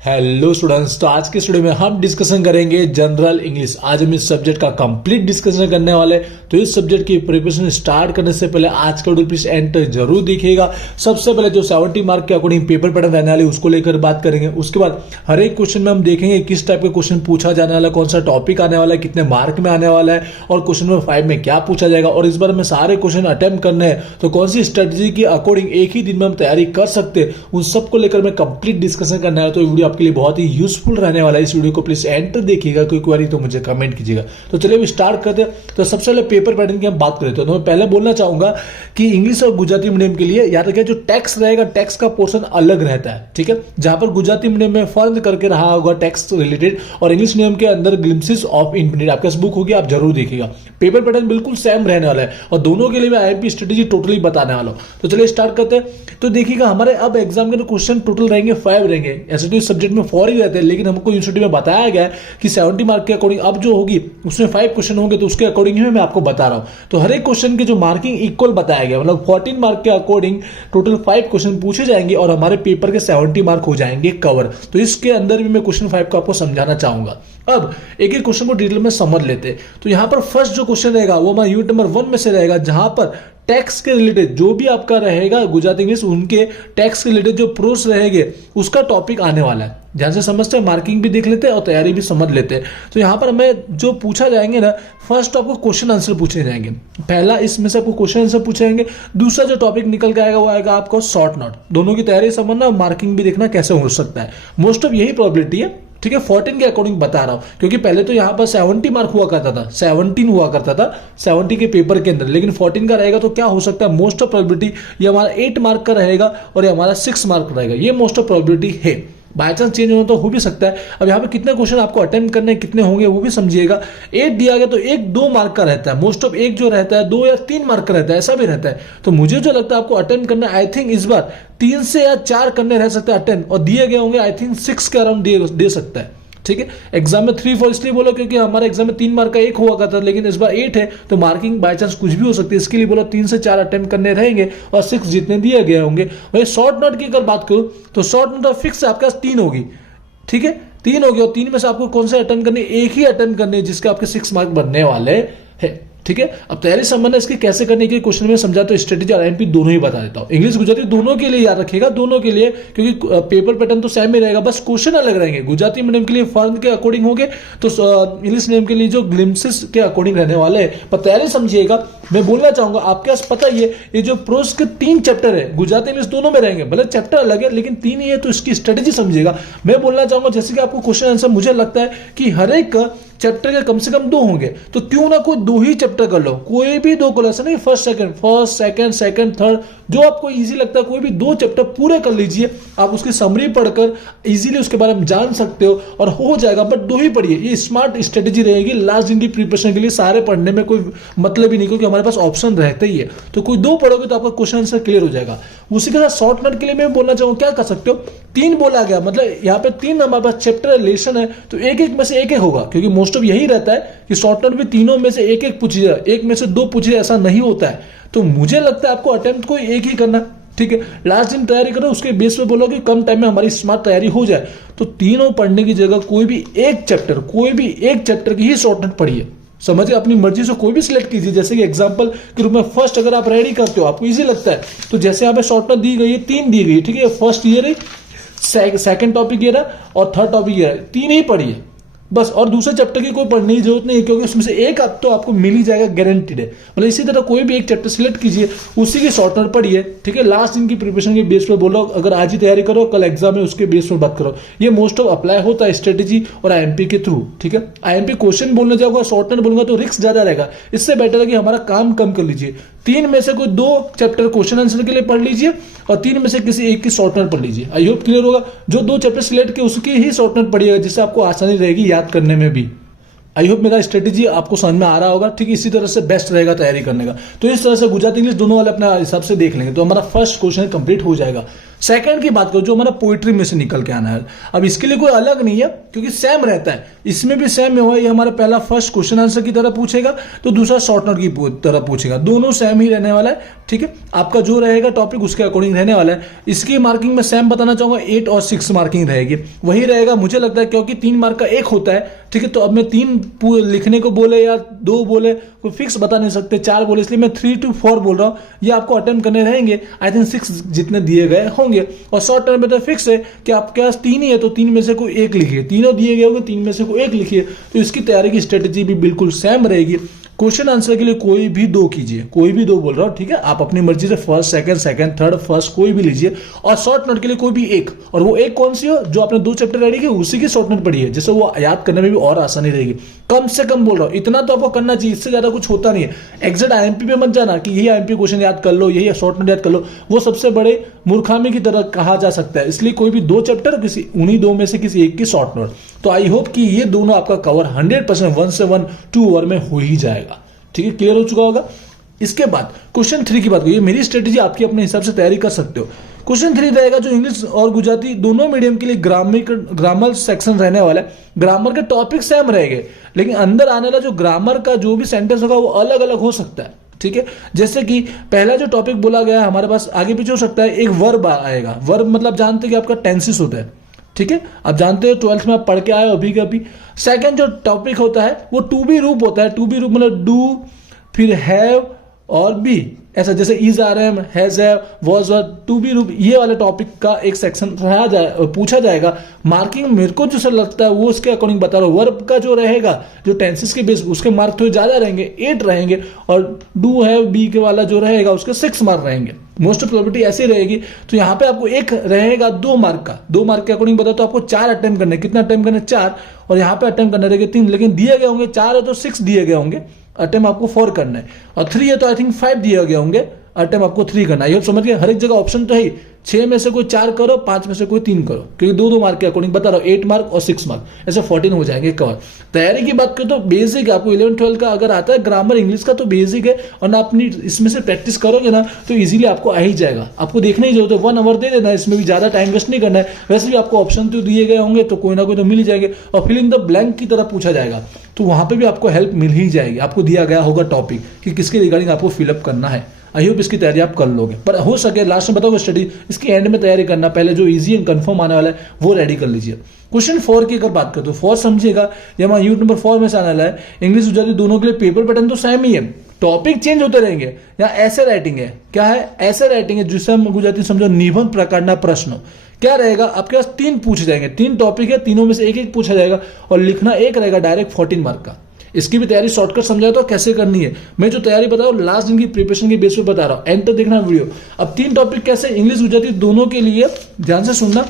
Hello students, तो आज के स्टूडियो में हम डिस्कशन करेंगे जनरल इंग्लिश। आज हम इस सब्जेक्ट का कंप्लीट डिस्कशन करने वाले। तो इस सब्जेक्ट की प्रिपरेशन स्टार्ट करने से पहले आज का वीडियो प्लीज एंड तक जरूर देखिएगा। सबसे पहले जो 70 मार्क के अकॉर्डिंग पेपर पैटर्न रहने वाले उसको लेकर बात करेंगे। उसके बाद हर एक क्वेश्चन में हम देखेंगे किस टाइप का क्वेश्चन पूछा जाने वाला है, कौन सा टॉपिक आने वाला है, कितने मार्क में आने वाला है और क्वेश्चन नंबर 5 में क्या पूछा जाएगा। और इस बार हमें सारे क्वेश्चन अटेम्प्ट करने हैं, तो कौन सी स्ट्रेटेजी के अकॉर्डिंग एक ही दिन में हम तैयारी कर सकते हैं, उन सबको लेकर मैं कंप्लीट डिस्कशन करने वाला। तो वीडियो आपके लिए बहुत ही यूजफुल रहने वाला है। इस वीडियो को प्लीज एंड तक देखिएगा, कोई क्वेरी तो मुझे कमेंट कीजिएगा। तो चलिए स्टार्ट करते हैं। तो सबसे पहले पेपर पैटर्न की हम बात करें तो मैं पहले बोलना चाहूंगा कि इंग्लिश और गुजराती मीडियम के लिए याद रखिए जो टैक्स रहेगा, टैक्स का पोर्शन अलग रहता है, ठीक है। जहां पर गुजराती मीडियम में फर्ज करके रहा होगा टैक्स रिलेटेड, और इंग्लिश मीडियम के अंदर ग्लिम्पसेस ऑफ इंफिनिटी आपके बुक होगी, आप जरूर देखिएगा। पेपर पैटर्न बिल्कुल सेम रहने वाला है और दोनों के लिए मैं आईएमपी स्ट्रेटेजी टोटली बताने वाला हूं। तो चलिए स्टार्ट करते हैं। तो देखिएगा हमारे अब एग्जाम के क्वेश्चन टोटल रहेंगे 5 रहेंगे। ऐसे तो इस सब्जेक्ट में 4 ही रहते हैं, लेकिन हमको यूनिवर्सिटी में बताया गया है कि 70 मार्क के अकॉर्डिंग अब जो होगी उसमें 5 क्वेश्चन होंगे, तो उसके अकॉर्डिंग ही मैं आपको बता रहा हूं। तो हर एक क्वेश्चन के जो मार्किंग इक्वल बताया गया, मतलब 14 मार्क के अकॉर्डिंग टोटल 5 क्वेश्चन पूछे जाएंगे और हमारे पेपर के 70 मार्क हो जाएंगे कवर। तो इसके अंदर भी मैं क्वेश्चन 5 को आपको समझाना चाहूंगा। अब एक एक क्वेश्चन को डिटेल में समझ लेते हैं। तो यहां पर फर्स्ट जो क्वेश्चन रहेगा वो हमारा यूनिट नंबर 1 में से रहेगा, जहां पर टैक्स के रिलेटेड जो भी आपका रहेगा गुजराती इंग्लिश, उनके टैक्स के रिलेटेड जो प्रोस रहेंगे उसका टॉपिक आने वाला है। ध्यान से समझते हैं, मार्किंग भी देख लेते हैं और तैयारी भी समझ लेते हैं। तो यहां पर हमें जो पूछा जाएंगे ना, फर्स्ट आपको क्वेश्चन आंसर पूछे जाएंगे। पहला इसमें से आपको क्वेश्चन आंसर पूछे जाएंगे। दूसरा जो टॉपिक निकल के आएगा वो आएगा आपको शॉर्ट नोट। दोनों की तैयारी समझना, मार्किंग भी देखना कैसे हो सकता है। मोस्ट ऑफ यही प्रोबेबिलिटी है, ठीक है। 14 के अकॉर्डिंग बता रहा हूं, क्योंकि पहले तो यहां पर 70 मार्क हुआ करता था, 17 हुआ करता था 70 के पेपर के अंदर, लेकिन 14 का रहेगा। तो क्या हो सकता है, मोस्ट ऑफ प्रोबेबिलिटी ये हमारा 8 मार्क का रहेगा और ये हमारा 6 मार्क रहेगा। ये मोस्ट ऑफ प्रोबेबिलिटी है। बाय चांस चेंज होना तो हो भी सकता है। अब यहाँ पे कितने क्वेश्चन आपको अटेम्प्ट करने कितने होंगे वो भी समझिएगा। 8 दिया गया तो 1-2 मार्क का रहता है, मोस्ट ऑफ एक जो रहता है 2 या 3 मार्क का रहता है, ऐसा भी रहता है। तो मुझे जो लगता है आपको अटेम्प्ट करना, आई थिंक इस बार 3 से या 4 करने रह सकते हैं अटेम्प्ट, और दिए गए होंगे आई थिंक 6 के अराउंड दे सकता है, ठीक है। एग्जाम में 3-4 इसलिए बोला क्योंकि हमारे एग्जाम में 3 मार्क का 1 हुआ करता था, लेकिन इस बार 8 है, तो मार्किंग बाय चांस कुछ भी हो सकती है। इसके लिए बोला 3 से 4 अटेम्प्ट करने रहेंगे और 6 जितने दिए गए होंगे। वही शॉर्ट नोट की अगर बात करूं तो शॉर्ट नोट फिक्स है आपके पास 3 होगी, ठीक है। 3 होगी और 3 में से आपको कौन से अटेम्प्ट करने, एक ही अटेम्प्ट करने जिसके आपके 6 मार्क बनने वाले हैं, ठीक है। अब तैयारी संबंध इसकी कैसे करने के क्वेश्चन में समझा, तो स्ट्रेटेजी और आईएमपी दोनों ही बता देता हूं। इंग्लिश गुजराती दोनों के लिए याद रखिएगा, दोनों के लिए, क्योंकि पेपर पैटर्न तो सेम ही रहेगा, बस क्वेश्चन अलग रहेंगे। गुजराती मीडियम के लिए फर्म के अकॉर्डिंग होंगे, तो इंग्लिश मीडियम के लिए जो ग्लिम्पसेस के अकॉर्डिंग रहने वाले हैं। पर तैयारी समझिएगा, मैं बोलना चाहूंगा आपके पास पता ही है, ये जो प्रोस के 3 चैप्टर है गुजराती इंग्लिश दोनों में रहेंगे, भले चैप्टर अलग है लेकिन 3 ही है, तो इसकी स्ट्रेटेजी समझिएगा। मैं बोलना चाहूंगा जैसे कि आपको क्वेश्चन आंसर, मुझे लगता है कि हर एक चैप्टर के कम से कम 2 होंगे, तो क्यों ना कोई 2 ही चैप्टर कर लो, कोई भी 2 कर लो, ऐसा नहीं फर्स्ट सेकंड थर्ड, जो आपको इजी लगता है कोई भी 2 चैप्टर पूरे कर लीजिए। आप उसकी समरी पढ़कर इजीली उसके बारे में जान सकते हो और हो जाएगा, बट 2 ही पढ़िए। ये स्मार्ट स्ट्रेटेजी रहेगी लास्ट दिन की प्रिपरेशन के लिए। सारे पढ़ने में कोई मतलब ही नहीं, क्योंकि हमारे पास ऑप्शन रहते ही है। तो कोई 2 पढ़ोगे तो आपका क्वेश्चन आंसर क्लियर हो जाएगा। उसी के साथ शॉर्ट नोट के लिए मैं बोलना चाहूंगा क्या कर सकते हो, 3 बोला गया, मतलब यहाँ पे 3 हमारे पास चैप्टर लेसन है, तो एक में से एक होगा, क्योंकि मोस्ट ऑफ यही रहता है कि शॉर्ट नोट भी तीनों में से एक पूछी जाए, एक में से 2 पूछी जाए, ऐसा नहीं होता है। तो मुझे लगता है आपको अटेम्प्ट को एक ही करना, ठीक है। लास्ट दिन तैयारी करो, उसके बेस पे बोलो कि कम टाइम में हमारी स्मार्ट तैयारी हो जाए। तो तीनों पढ़ने की जगह कोई भी एक चैप्टर की ही शॉर्ट नोट पढ़िए। समझिए, अपनी मर्जी से कोई भी सिलेक्ट कीजिए। जैसे कि एग्जांपल के रूप में फर्स्ट अगर आप रेडी करते हो, आपको इजी लगता है, तो जैसे यहाँ पे शॉर्ट नोट दी गई है, 3 दी गई, ठीक है। फर्स्ट ये रही, सेकंड टॉपिक ये रहा और थर्ड टॉपिक ये रहा, 3 ही पढ़िए बस। और दूसरे चैप्टर की कोई पढ़ने की जरूरत नहीं है, क्योंकि उसमें से एक अब तो आपको मिल ही जाएगा, गारंटीड है। मतलब इसी तरह कोई भी एक चैप्टर सिलेक्ट कीजिए, उसी की शॉर्ट नोट पढ़िए, ठीक है। लास्ट दिन की प्रिपरेशन के बेस पर बोलो, अगर आज ही तैयारी करो, कल एग्जाम है उसके बेस पर बात करो। ये मोस्ट ऑफ अप्लाई होता है स्ट्रेटेजी और आईएमपी के थ्रू, ठीक है। आईएमपी क्वेश्चन बोलने जाऊंगा, शॉर्ट नोट बोलूंगा तो रिस्क ज्यादा रहेगा। इससे बेटर है कि हमारा काम कम कर लीजिए। 3 में से कोई 2 चैप्टर क्वेश्चन आंसर के लिए पढ़ लीजिए और 3 में से किसी एक की शॉर्ट नोट पढ़ लीजिए। आई होप क्लियर होगा। जो 2 चैप्टर सिलेक्ट किए उसकी ही शॉर्ट नोट पढ़िएगा, जिससे आपको आसानी रहेगी याद करने में भी। आई होप मेरा स्ट्रेटेजी आपको समझ में आ रहा होगा, ठीक है। इसी तरह से बेस्ट रहेगा तैयारी करने का। तो इस तरह से गुजराती इंग्लिश दोनों वाले अपने हिसाब से देख लेंगे, तो हमारा फर्स्ट क्वेश्चन कंप्लीट हो जाएगा। सेकंड की बात करो जो हमारा पोइट्री में से निकल के आना है, अब इसके लिए कोई अलग नहीं है क्योंकि सेम रहता है, इसमें भी सेम हुआ, ये हमारा पहला फर्स्ट क्वेश्चन आंसर की तरह पूछेगा तो दूसरा शॉर्ट नोट की तरह पूछेगा, दोनों सेम ही रहने वाला है। ठीक है, आपका जो रहेगा टॉपिक उसके अकॉर्डिंग रहने वाला है। इसकी मार्किंग में सेम बताना चाहूंगा 8 और 6 मार्किंग रहेगी, वही रहेगा मुझे लगता है, क्योंकि 3 मार्क का एक होता है। ठीक है, तो अब मैं 3 लिखने को बोले या 2 बोले कोई फिक्स बता नहीं सकते, 4 बोले, इसलिए मैं 3 to 4 बोल रहा हूं। ये आपको अटेम्प्ट करने रहेंगे, आई थिंक 6 जितने दिए गए होंगे। और शॉर्ट टर्म में तो फिक्स है कि आपके पास 3 ही है तो 3 में से कोई एक लिखिए, तीनों दिए गए होंगे 3 में से कोई एक लिखिए। तो इसकी तैयारी की स्ट्रेटेजी भी बिल्कुल सेम रहेगी। क्वेश्चन आंसर के लिए कोई भी 2 कीजिए, कोई भी 2 बोल रहा हूं, ठीक है, आप अपनी मर्जी से फर्स्ट सेकंड थर्ड फर्स्ट कोई भी लीजिए। और शॉर्ट नोट के लिए कोई भी एक, और वो एक कौन सी हो जो आपने 2 चैप्टर रेडी किए उसी की शॉर्ट नोट पढ़ी है, जिससे वो याद करने में भी और आसानी रहेगी। कम से कम बोल रहा हूं, इतना तो आपको करना चाहिए, इससे ज्यादा कुछ होता नहीं है। एग्जैक्ट आईएमपी पे मत जाना कि यही आईएमपी क्वेश्चन याद कर लो, यही शॉर्ट नोट याद कर लो, वो सबसे बड़े मूर्खामी की तरह कहा जा सकता है। इसलिए कोई भी 2 चैप्टर किसी उन्हीं 2 में से किसी एक की शॉर्ट नोट। तो आई होप कि ये दोनों आपका कवर 100% 1 से 1 2 ओवर में हो ही जाएगा। ठीक है, क्लियर हो चुका होगा। इसके बाद क्वेश्चन 3 की बात करिए, मेरी स्ट्रेटेजी आपकी अपने हिसाब से तैयारी कर सकते हो। क्वेश्चन 3 रहेगा जो इंग्लिश और गुजराती दोनों मीडियम के लिए ग्रामर सेक्शन रहने वाला है। ग्रामर के टॉपिक सेम रहेंगे, लेकिन अंदर आने वाला जो ग्रामर का जो भी सेंटेंस होगा वो अलग अलग हो सकता है। ठीक है, जैसे कि पहला जो टॉपिक बोला गया है हमारे पास आगे पीछे हो सकता है, एक वर्ब आएगा। वर्ब मतलब जानते हैं कि आपका टेंसेस होता है। ठीक है, आप जानते हो 12th में आप पढ़ के आए हो अभी कभी। सेकंड जो टॉपिक होता है वो टू बी रूप होता है। टू बी रूप मतलब डू, फिर हैव और बी, ऐसा जैसे is are am, has have, was were, to be रूप, ये वाले टॉपिक का एक सेक्शन पूछा जाएगा। मार्किंग मेरे को जो सर लगता है वो उसके अकॉर्डिंग बता रहा हूँ। वर्ब का जो रहेगा जो टेंसेस के बेस उसके मार्क थोड़े ज्यादा रहेंगे, 8 रहेंगे, और डू हैव बी के वाला जो रहेगा उसके 6 मार्क रहेंगे। मोस्ट प्रोबेबिलिटी ऐसी रहेगी। तो यहाँ पे आपको एक रहेगा 2 मार्क का, 2 मार्क के अकॉर्डिंग बता तो आपको 4 अटेम्प्ट करने, कितना अटेम्प्ट करने 4, और यहाँ पे अटेम्प्ट करने रहेंगे 3, लेकिन दिए गए होंगे 4 है तो 6 दिए गए होंगे, अटेम्प्ट आपको 4 करना है, और 3 है तो आई थिंक 5 दिए गए होंगे, अटेम्प्ट आपको 3 करना है। ये समझ गए, हर एक जगह ऑप्शन तो है, 6 में से कोई 4 करो, 5 में से कोई 3 करो, क्योंकि 2-2 मार्क के अकॉर्डिंग बता रहा हूँ, 8 मार्क और 6 मार्क, ऐसे 14 हो जाएंगे कवर। तैयारी की बात करें तो बेसिक आपको 11-12 का अगर आता है ग्रामर इंग्लिश का तो बेसिक है, और ना अपनी इसमें से प्रैक्टिस करोगे ना तो इजीली आपको आ ही जाएगा। आपको देखना ही जरूरत है, 1 आवर दे देना, इसमें भी ज्यादा टाइम वेस्ट नहीं करना है। वैसे भी आपको ऑप्शन तो दिए गए होंगे तो कोई ना कोई तो मिल ही जाएंगे, और फिलिंग द ब्लैंक की तरह पूछा जाएगा तो वहां पे भी आपको हेल्प मिल ही जाएगी। आपको दिया गया होगा टॉपिक कि किसके रिगार्डिंग आपको फिलअप करना है। आई होप इसकी तैयारी आप कर लोगे, पर हो सके लास्ट में बताओगे स्टडी, इसकी एंड में तैयारी करना, पहले जो इजी एंड कंफर्म आने वाला है वो रेडी कर लीजिए। क्वेश्चन 4 की अगर बात करें तो 4 समझिएगा, ये हमारा यूनिट नंबर 4 में से आने वाला है। इंग्लिश गुजराती दोनों के लिए पेपर पैटर्न तो सेम ही है, टॉपिक चेंज होते रहेंगे। यहाँ ऐसे राइटिंग है, क्या है ऐसे राइटिंग है जिससे हम गुजराती समझो निबंध प्रकार प्रश्न क्या रहेगा, आपके पास 3 पूछे जाएंगे, 3 टॉपिक है, तीनों में से एक पूछा जाएगा, और लिखना एक रहेगा डायरेक्ट 14 मार्क का। इसकी भी तैयारी शॉर्टकट समझा तो कैसे करनी है, मैं जो तैयारी बता रहा हूँ लास्ट दिन की प्रिपरेशन के बेस पे बता रहा हूँ, एंड तक देखना वीडियो। अब 3 टॉपिक कैसे, इंग्लिश गुजराती दोनों के लिए, ध्यान से सुनना,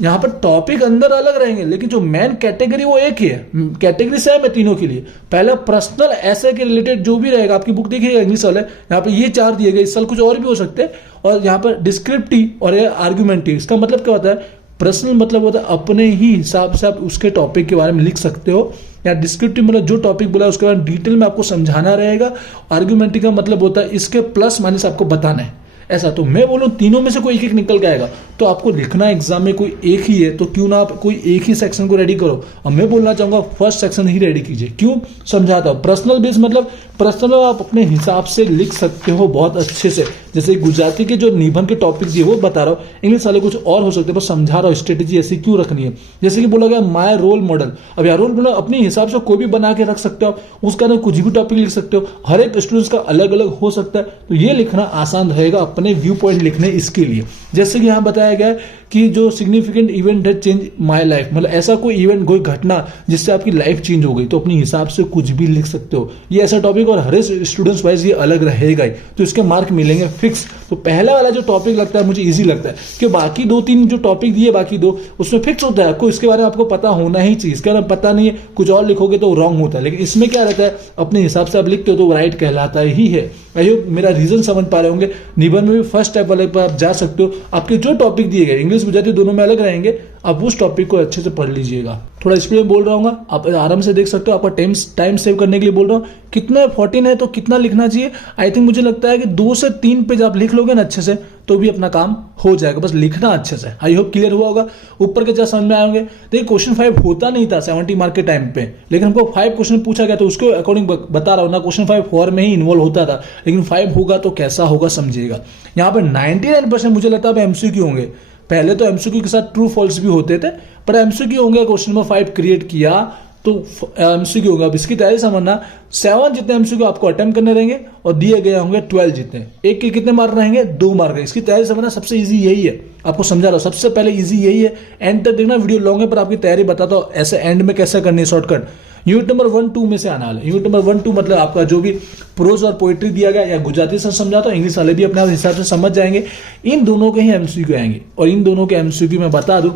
यहाँ पर टॉपिक अंदर अलग रहेंगे लेकिन जो मेन कैटेगरी वो एक ही है, कैटेगरी सेम है तीनों के लिए। पहला पर्सनल ऐसे के रिलेटेड जो भी रहेगा, आपकी बुक देखिएगा इंग्लिश वाले, यहाँ पे ये 4 दिए गए, इस साल कुछ और भी हो सकते हैं। और यहाँ पर डिस्क्रिप्टिव और आर्ग्यूमेंटिव, इसका मतलब क्या होता है, पर्सनल मतलब होता है अपने ही हिसाब से आप उसके टॉपिक के बारे में लिख सकते हो, या डिस्क्रिप्टिव मतलब जो टॉपिक बोला है उसके बारे में डिटेल में आपको समझाना रहेगा। आर्ग्यूमेंटिव का मतलब होता है इसके प्लस माइनस आपको बताना है, ऐसा। तो मैं बोलूं तीनों में से कोई एक निकल के आएगा, तो आपको लिखना एग्जाम में कोई एक ही है तो क्यों ना आप कोई एक ही सेक्शन को रेडी करो। और मैं बोलना चाहूंगा फर्स्ट सेक्शन ही रेडी कीजिए। क्यों, समझाता हूं। पर्सनल बेस मतलब पर्सनल आप अपने हिसाब से लिख सकते हो बहुत अच्छे से, जैसे गुजराती के जो निबंध के टॉपिक दिए वो बता रहा हूँ, इंग्लिश वाले कुछ और हो सकते हैं, पर समझा रहा हूँ स्ट्रेटेजी ऐसी क्यों रखनी है। जैसे कि बोला गया माय रोल मॉडल, अब यार रोल मॉडल अपने हिसाब से कोई भी बना के रख सकते हो, उसका ना कुछ भी टॉपिक लिख सकते हो, हर एक स्टूडेंट्स का अलग अलग हो सकता है, तो ये लिखना आसान रहेगा अपने व्यू पॉइंट लिखने इसके लिए। जैसे कि यहाँ बताया गया है कि जो सिग्निफिकेंट इवेंट है चेंज माय लाइफ, मतलब ऐसा कोई इवेंट कोई घटना जिससे आपकी लाइफ चेंज हो गई, तो अपने हिसाब से कुछ भी लिख सकते हो। ये ऐसा टॉपिक और हर एक स्टूडेंट्स वाइज ये अलग रहेगा ही, तो इसके मार्क मिलेंगे फिक्स। तो पहला वाला जो टॉपिक लगता है मुझे इजी लगता है कि बाकी 2-3 जो टॉपिक दिए बाकी 2 उसमें फिक्स होता है, आपको इसके बारे में आपको पता होना ही चाहिए। इसके बारे में पता नहीं है कुछ और लिखोगे तो रॉन्ग होता है, लेकिन इसमें क्या रहता है अपने हिसाब से आप लिखते हो तो राइट कहलाता ही है। आई होप मेरा रीजन समझ पा रहे होंगे। निबंध में भी फर्स्ट स्टेप वाले पर आप जा सकते हो, आपके जो टॉपिक दिए गए इंग्लिश गुजराती दोनों में अलग रहेंगे, आप उस टॉपिक को अच्छे से पढ़ लीजिएगा। थोड़ा स्पीड में बोल रहा हूँ, आप आराम से देख सकते हो। आपका टाइम सेव करने के लिए बोल रहा हूँ। कितना 14 है तो कितना लिखना चाहिए? आई थिंक मुझे लगता है कि 2 से 3 पेज आप लिख लोगे ना अच्छे से तो भी अपना काम हो जाएगा, बस लिखना अच्छे से। आई होप क्लियर हुआ होगा। ऊपर के जहाँ समझ में आएंगे। देखिए क्वेश्चन 5 होता नहीं था 70 मार्क के टाइम पे, लेकिन हमको 5 क्वेश्चन पूछा गया तो उसके अकॉर्डिंग बता रहा हूँ ना। क्वेश्चन 5 4 में ही इन्वॉल्व होता था, लेकिन 5 होगा तो कैसा होगा समझिएगा। यहाँ पे 99% मुझे लगता है एमसीक्यू होंगे। पहले तो एमसीक्यू के साथ ट्रू फॉल्स भी होते थे, पर एमसीक्यू होंगे। क्वेश्चन नंबर 5 क्रिएट किया तो एमसीक्यू होगा। अब इसकी तैयारी समझना, 7 जितने एमसीक्यू आपको अटेम्प्ट करने रहेंगे और दिए गए होंगे 12 जितने। एक के कितने मार्क रहेंगे? 2 मार्क। इसकी तैयारी समझना, सबसे इजी यही है। आपको समझा रहा हूं, सबसे पहले इजी यही है। एंड तक देखना, वीडियो लॉन्ग है पर आपकी तैयारी बताता हूं ऐसे एंड में कैसे करनी है शॉर्टकट। यूनिट नंबर 1-2 में से आना वाला। यूनिट नंबर 1-2 मतलब आपका जो भी प्रोज और पोएट्री दिया गया या गुजराती से समझाता हूं, इंग्लिश वाले भी अपने हिसाब से समझ जाएंगे। इन दोनों के ही एमसीक्यू आएंगे और इन दोनों के एमसीक्यू में बता दूं,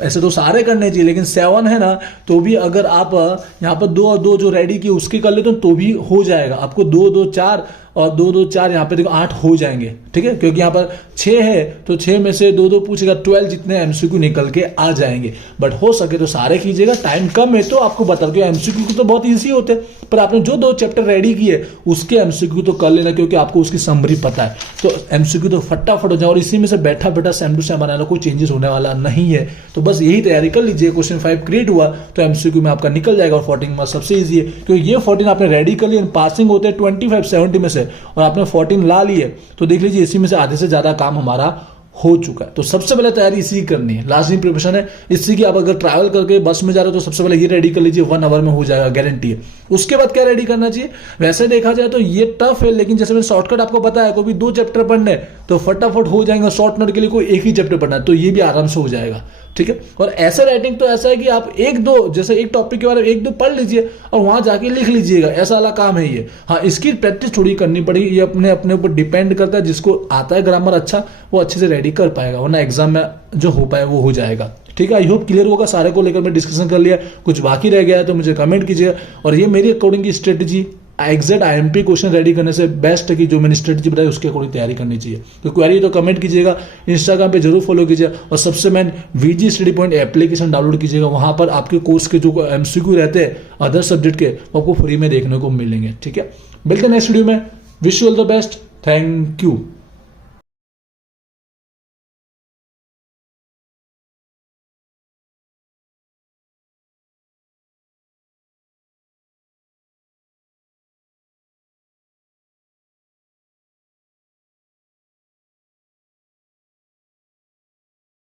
ऐसे तो सारे करने चाहिए, लेकिन 7 है ना, तो भी अगर आप यहाँ पर 2 और 2 जो रेडी किए उसके कर लेते तो भी हो जाएगा। आपको 2-2 4 और 2-2 4 यहाँ पे देखो 8 हो जाएंगे, ठीक है। क्योंकि यहाँ पर 6 है तो 6 में से 2-2 पूछेगा, 12 जितने एमसीक्यू निकल के आ जाएंगे। बट हो सके तो सारे कीजिएगा, टाइम कम है तो आपको बता दो। एमसीक्यू तो बहुत ईजी होते हैं, पर आपने जो 2 चैप्टर रेडी किए उसके एमसीक्यू तो कर लेना, क्योंकि आपको उसकी समरी पता है। तो एमसीक्यू तो फटाफट हो जाए और इसी में से बैठा बैठा सेम टू सेम बनाना, कोई चेंजेस होने वाला नहीं है। तो बस यही तैयारी कर लीजिए। क्वेश्चन 5 क्रिएट हुआ तो एमसीक्यू में आपका निकल जाएगा और 14 मार्क्स सबसे ईजी है, क्योंकि ये 14 आपने रेडी कर लिए। पासिंग होते हैं 25-70 में से और आपने 14 ला लिए, तो देख लीजिए इसी में से आधे से ज्यादा काम हमारा हो चुका है। तो सबसे पहले तैयारी इसी की करनी है। लास्ट दिन प्रिपरेशन है इसी की। आप अगर ट्रैवल करके बस में जा रहे हो तो सबसे पहले ये रेडी कर लीजिए, 1 आवर में हो जाएगा, गारंटी है। उसके बाद क्या रेडी करना चाहिए? वैसे देखा जाए तो ये टफ है, लेकिन जैसे मैंने शॉर्टकट आपको बताया, कोई भी 2 चैप्टर पढ़ने तो फटाफट हो जाएंगे। शॉर्ट नोट के लिए कोई एक ही चैप्टर पढ़ना है तो ये भी आराम से हो जाएगा, ठीक है। और ऐसा राइटिंग तो ऐसा है कि आप 1-2 जैसे एक टॉपिक के बारे में 1-2 पढ़ लीजिए और वहां जाके लिख लीजिएगा, ऐसा वाला काम है ये। हाँ, इसकी प्रैक्टिस थोड़ी करनी पड़ेगी, ये अपने ऊपर डिपेंड करता है। जिसको आता है ग्रामर अच्छा, वो अच्छे से रेडी कर पाएगा, वरना एग्जाम में जो हो पाए वो हो जाएगा, ठीक है। आई होप क्लियर होगा। सारे को लेकर मैं डिस्कशन कर लिया, कुछ बाकी रह गया है तो मुझे कमेंट कीजिएगा। और ये मेरी अकॉर्डिंग की strategy exact IMP question ready करने से बेस्ट है कि जो मैंने स्ट्रेटेजी बताई उसके अकॉर्डिंग तैयारी करनी चाहिए। तो क्वेरी तो कमेंट कीजिएगा, इंस्टाग्राम पे जरूर फॉलो कीजिएगा और सबसे main VG study point application download कीजिएगा। वहां पर आपके कोर्स के जो एमसीक्यू रहते हैं अदर सब्जेक्ट के, वो आपको फ्री में देखने को मिलेंगे, ठीक है। मिलते हैं नेक्स्ट वीडियो में। Wish you all the best. Thank you.